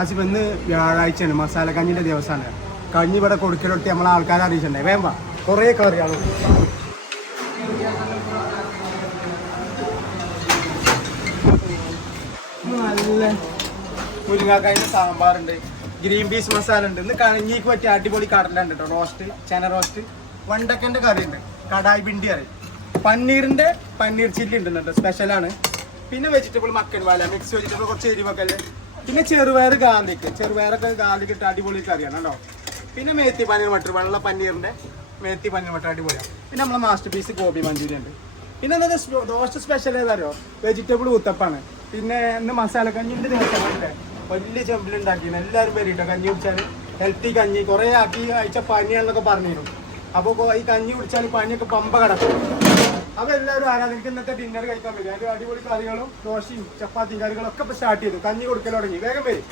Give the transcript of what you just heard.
ആസിഫ് ഇന്ന് വ്യാഴാഴ്ചയാണ്, മസാല കഞ്ഞിന്റെ ദിവസമാണ്. കഞ്ഞി ഇവിടെ കൊടുക്കലൊട്ടി നമ്മളെ ആൾക്കാരെ അറിയിച്ചിട്ടുണ്ടായി. വേമ്പ കുറേ കറിയാണ്. നല്ല മുരിങ്ങാക്കായൻ്റെ സാമ്പാറുണ്ട്, ഗ്രീൻ പീസ് മസാല ഉണ്ട്. ഇന്ന് കഞ്ഞിക്ക് പറ്റിയ അടിപൊളി കടലുണ്ട് കേട്ടോ. റോസ്റ്റ്, ചന റോസ്റ്റ്, വണ്ടക്കൻ്റെ കറി ഉണ്ട്, കടായി പിണ്ടി കറി, പന്നീർ ചില്ലി ഉണ്ട്, സ്പെഷ്യലാണ്. പിന്നെ വെജിറ്റബിൾ മക്കൻ വാല, മിക്സ് വെജിറ്റബിൾ, കുറച്ച് എരിവൊക്കെ അല്ലേ. പിന്നെ ചെറുപയറൊക്കെ ഗാർലിക് ഇട്ട് അടിപൊളി കറിയാണ് കേട്ടോ. പിന്നെ മേത്തി പനീർ മട്ടർ, വെള്ള പന്നീറിൻ്റെ മേത്തി പനീർ മട്ടർ അടിപൊളിയാണ്. പിന്നെ നമ്മളെ മാസ്റ്റർ പീസ് ഗോബി മഞ്ചൂരി ഉണ്ട്. പിന്നെ എന്താ ദോശ സ്പെഷ്യൽ ഏതാരോ വെജിറ്റബിൾ ഊത്തപ്പാണ്. പിന്നെ ഇന്ന് മസാല കഞ്ഞിൻ്റെ ദിവസമല്ലേ, വലിയ ചെമ്പിലുണ്ടാക്കിയിരുന്നു. എല്ലാവരും പേര് കേട്ടോ കഞ്ഞി കുടിച്ചാൽ ഹെൽത്തി കഞ്ഞി. കുറേ ആക്കി അയച്ച പനിയാണെന്നൊക്കെ പറഞ്ഞിരുന്നു. അപ്പോൾ ഈ കഞ്ഞി കുടിച്ചാൽ പനിയൊക്കെ പമ്പ കിടക്കും. അപ്പോൾ എല്ലാവരും ആരാധനയ്ക്ക് ഇന്നത്തെ ഡിന്നർ കഴിക്കാൻ വരും. അതിൽ അടിപൊളി കറികളും ദോശയും ചപ്പാത്തിയും കറികളും ഒക്കെ ഇപ്പോൾ സ്റ്റാർട്ട് ചെയ്തു. കഞ്ഞി കൊടുക്കൽ തുടങ്ങി. വേഗം വരും.